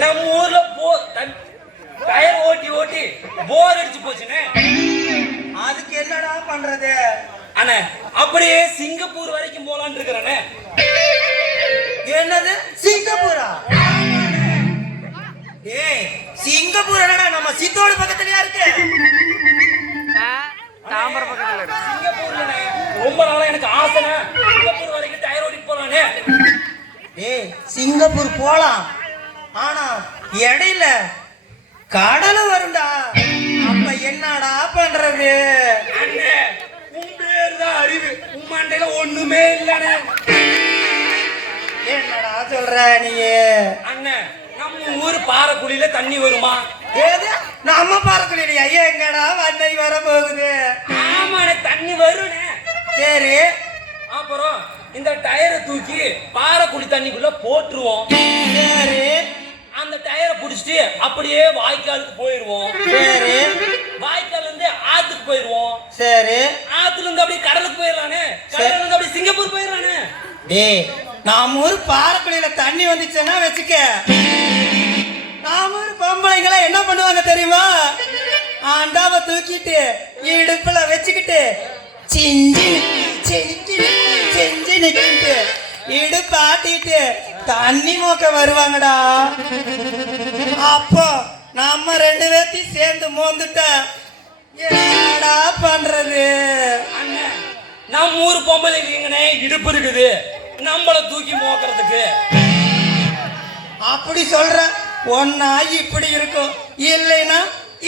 நம்ம ஊர்ல டயர் ஓட்டி ஓட்டி போர் அடிச்சு போச்சுனே. அதுக்கு என்னடா பண்றது அண்ணே? அப்படியே சிங்கப்பூர் வரைக்கும் போலான்னு இருக்கிறேனே. என்னது சிங்கப்பூரா? ஏய் சிங்கப்பூர் என்னடா நம்ம சித்தோடு பக்கத்துலயா இருக்கு. தாம்பரம் பக்கத்துல இருக்கு சிங்கப்பூர்லனே. ரொம்ப நாளா எனக்கு ஆசைனே சிங்கப்பூர் வரைக்கும் டயர் ஓட்டி போலானே. ஏய் சிங்கப்பூர் போலாம், ஆனா இடையில கடலை வரும்டா. அப்ப என்னடா பண்றது? அண்ணே உன் பேர் தான் அறிவு, உன் மண்டையில ஒண்ணுமே இல்லனே. என்னடா சொல்ற நீ? அண்ணே நம்ம ஊர் பாறைக்குழியில தண்ணி வருமா? ஏது நம்ம பார்க்கலையா? எங்கடா வண்ணை வர போகுது? ஆமாண்ணே தண்ணி வருனே. சரி, அப்புறம் இந்த டயரை தூக்கி பாறைக்குழி தண்ணிக்குள்ள போட்டுருவோம். சரி, அந்த டயரை புடிச்சிட்டு அப்படியே வாய்க்காலுக்கு போயிருவோம். சரி, வாய்க்கால் இருந்து ஆத்துக்கு போயிருவோம். சரி. ஆத்துல இருந்து அப்படியே கடலுக்கு போயிடலானே. கடல்ல இருந்து அப்படியே சிங்கப்பூர் போயிடலானே. டேய் நாம ஊர் பாறைக்குழியில தண்ணி வந்துச்சுன்னா வச்சுக்க, நாம ஊர் பொம்பளைங்கள என்ன பண்ணுவாங்க தெரியுமா? ஆண்டாவை தூக்கிட்டு இடுப்புல வச்சுக்கிட்டு செஞ்சு செஞ்சு செஞ்சு நிக்கிட்டு இடுப்பு ஆட்டிட்டு தண்ணி மோக்க வருவாங்கடா. அப்போ நம்ம ரெண்டு பேர்த்தையும் சேர்ந்து மோந்துட்டா என்னடா பண்றது? அண்ணே நம்ம ஊர் பொம்பளைங்கனே இடுப்பு இருக்குது நம்மள தூக்கி மோக்கிறதுக்கு. அப்படி சொல்ற ஒன்னா இப்படி இருக்கும், இல்லைன்னா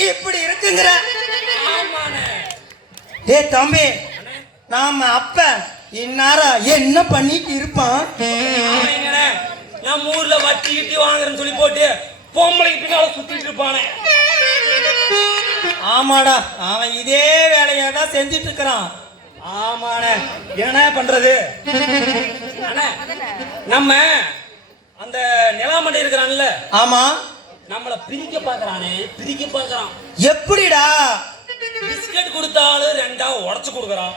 இப்படி இருக்குங்கிற. ஆமாண்ணே. ஏ தம்பி, நாம அப்ப இந்நேரம் என்ன பண்ணிட்டு இருப்பான்? ஆமாங்கண்ணே, நம்ம ஊர்ல வட்டி கிட்டி வாங்குறேன்னு சொல்லி போட்டு பொம்பளைக்கு பின்னால சுத்திட்டு இருப்பானே. ஆமாடா, அவன் இதே வேலையை தான் செஞ்சிட்டு இருக்கிறான். ஆமாண்ணே, என்ன பண்றது? அண்ணே நம்ம அந்த நிலாமண்டை இருக்கிறான்ல, ஆமா, நம்மள பிரிக்க பாக்குறானே, பிரிக்க பாக்குறான். எப்படிடா? பிஸ்கட் கொடுத்தாலும் ரெண்டா உடைச்சு கொடுக்கறான்,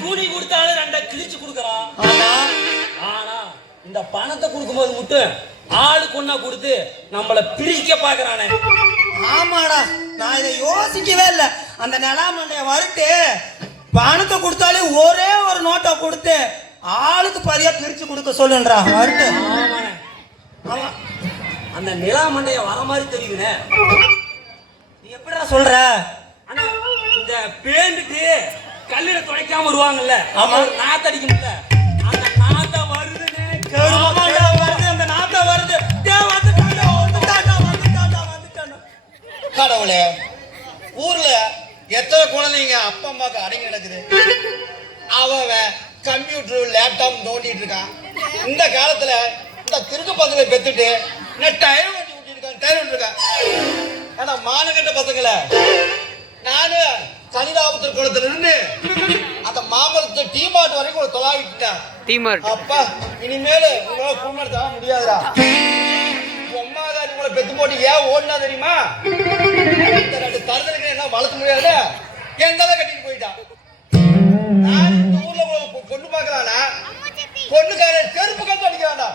துணி கொடுத்தாலும் ரெண்டா கிழிச்சு கொடுக்கறான். ஆமா, ஆனா இந்த பணத்தை கொடுக்கும்போது மட்டும் ஆளுக்கு ஒண்ணா கொடுத்து நம்மள பிரிக்க பாக்குறானே. ஆமாடா, நான் இதை யோசிக்கவே இல்லை. அந்த நிலாமண்டைய வருட்டு பணத்தை கொடுத்தாலே ஒரே ஒரு நோட்டை கொடுத்து ஆளுக்கு பாதியா பிரிச்சு கொடுக்க சொல்லுன்றா வருட்டு. ஆமாண்ணே. ஆமா, அந்த நிலாமண்டைய வர மாதிரி தெரியுதுண்ணே. நீ எப்படிடா சொல்ற? ஆனா இந்த பேந்துட்டு கல்லுல துடைக்காம வருவாங்கல்ல, ஆமா, நாத்தடிக்கும்ல, அந்த நாத்த வருதுண்ணே. ஆமாடா, வருது, அந்த நாத்தா வருது. டேய் வந்துட்டான்டா, வந்துட்டான்டா, வந்துட்டான்டா, வந்துட்டான்டா. கடவுளே, ஊர்ல எத்தனை குழந்தைங்க அப்பா அம்மாக்கு அடங்கி நடக்குது. அவன் கம்ப்யூட்டர் லேப்டாப் நோண்டிட்டு இருக்கான். இந்த காலத்துல இந்த திருக்கு பசங்களை பெத்துட்டு டயர் வண்டி விட்டிருக்கான், டயர் விட்டுருக்கான். ஆனா மானகட்ட பசங்களை நானு கனிதாபுத்தர் குளத்துல இருந்து அந்த மாமரத்தை டீமார்ட் வரைக்கும் ஒரு தொலாவிட்டேன். டீமார்ட் அப்பா இனிமேல் உங்களால குடும்பம் தர முடியாதுடா. அம்மாதான் உங்களை பெத்து போட்டு ஏன் ஓடினா தெரியுமா? இந்த ரெண்டு தரதலுக்கு என்ன வளர்க்க முடியாது, என் தலை கட்டிட்டு போயிட்டான். நான் இந்த ஊர்ல பொண்ணு பார்க்கலானா பொண்ணுக்கார செருப்பு கத்து அடிக்கிறான்டா.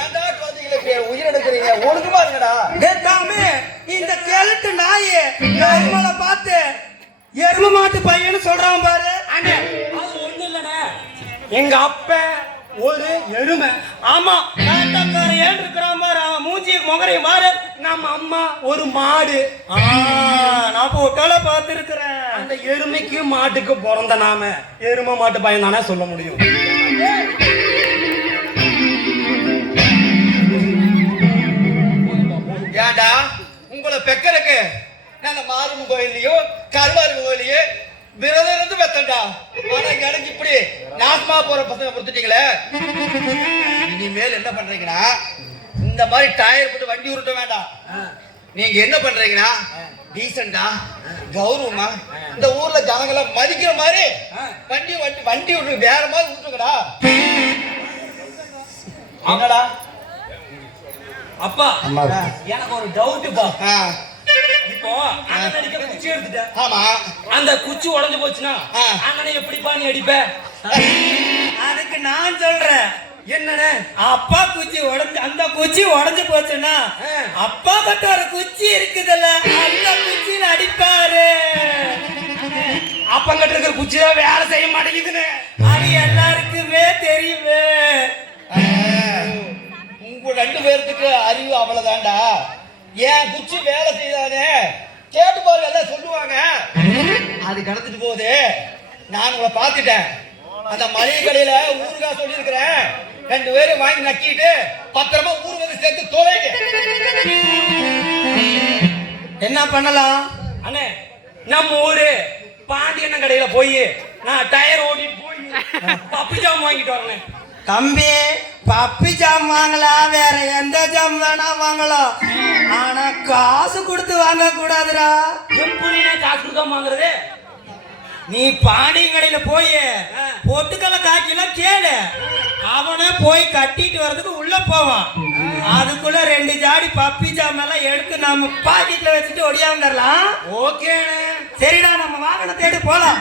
ஏன்டா குழந்தைகளை உயிர் எடுக்கிறீங்க? ஒழுங்குமா இருங்கடா. டேய் தம்பி, இந்த கேளுட்டு நாய் எருமலை பார்த்து எரும மாட்டு பையன்னு சொல்றான் பாரு. அண்ணே அது ஒண்ணு இல்லண்ணே, எங்க அப்ப ஒரு எருமை. ஆமா, நாட்டக்கார ஏன் இருக்கிறான் பாரு, அவன் மூஞ்சி முகரையும் பாரு. நம்ம அம்மா ஒரு மாடு. நான் போட்டோல பார்த்துருக்கிறேன். அந்த எருமைக்கு மாட்டுக்கு பிறந்த நாம எருமை மாட்டு பையன் தானே சொல்ல முடியும். ஏண்டா உங்களை பெக்கருக்கு நாங்க மாரும கோயிலையோ கருமாரும கோயிலையோ விரதம் இருந்து பெத்தண்டா. ஆனா எனக்கு இப்படி நாசமா போற பசங்க பொறுத்துட்டீங்களே. இனிமேல் என்ன பண்றீங்கன்னா இந்த மாதிரி டயர் போட்டு வண்டி உருட்ட வேண்டாம். நீங்க என்ன பண்றீங்கன்னா டீசெண்டா கௌரவமா இந்த ஊர்ல ஜனங்களை மதிக்கிற மாதிரி வண்டி வண்டி வண்டி விட்டு வேற மாதிரி விட்டுங்கடா. என்னடா அப்பா எனக்கு ஒரு டவுட்டுப்பா. இப்போ அண்ணன் அடிக்க குச்சி எடுத்துட்டேன். ஆமா, அந்த குச்சி உடைஞ்சு போச்சுன்னா அண்ணனை எப்படிப்பா நீ அடிப்ப? அதுக்கு நான் சொல்றேன், என்னண்ணே? அப்பா குச்சி உடஞ்சு அந்த குச்சி உடஞ்சு போச்சுன்னா ஆ. அப்பா கிட்ட ஒரு குச்சி இருக்குதுல்ல அந்த குச்சியில அடிப்பாரு. அப்பங்கிட்ட இருக்கிற குச்சிதான் வேலை செய்ய மாட்டேங்குதுன்னு. அது எல்லாருக்குமே தெரியுமே. உங்க 2 பேர்த்துக்கு அறிவு அவ்வளவுதான்டா. ஏன் குச்சி வேலை செய்தானே கேட்டு பாரு, எல்லாம் சொல்லுவாங்க. அது கடத்திட்டு போகுது. நான் உங்களை பார்த்துட்டேன். அந்த மளிகை கடையில ஊறுகாய் சொல்லியிருக்கிறேன். 2 பேரும் வாங்கி நக்கிட்டு பத்திரமா ஊர் வந்து சேர்த்து தொலைங்க. என்ன பண்ணலாம்? அண்ணே, நம்ம ஊரு பாண்டியண்ணன் கடையில போய் நான் டயர் ஓட்டிட்டு போய் பப்பு ஜாம் வாங்கிட்டு வரேன். தம்பி, பப்பி ஜாம் வாங்கலாம், வேற எந்த ஜாம் வேணா வாங்கலாம். ஆனா காசு கொடுத்து வாங்க கூடாதுடா. எப்படின்னா காசு கொடுக்காம வாங்குறது? நீ பாண்டிய கடையில போய் பொட்டுக்கலை காய்க்கில கேளு. அவனே போய் கட்டிட்டு வர்றதுக்கு உள்ள போவான். அதுக்குள்ள 2 ஜாடி பப்பி ஜாம் எல்லாம் எடுத்து நம்ம பாக்கெட்ல வச்சுட்டு ஒடியாந்துடலாம். ஓகே. சரிடா, நம்ம வாகனத்தை எடுத்து போலாம்.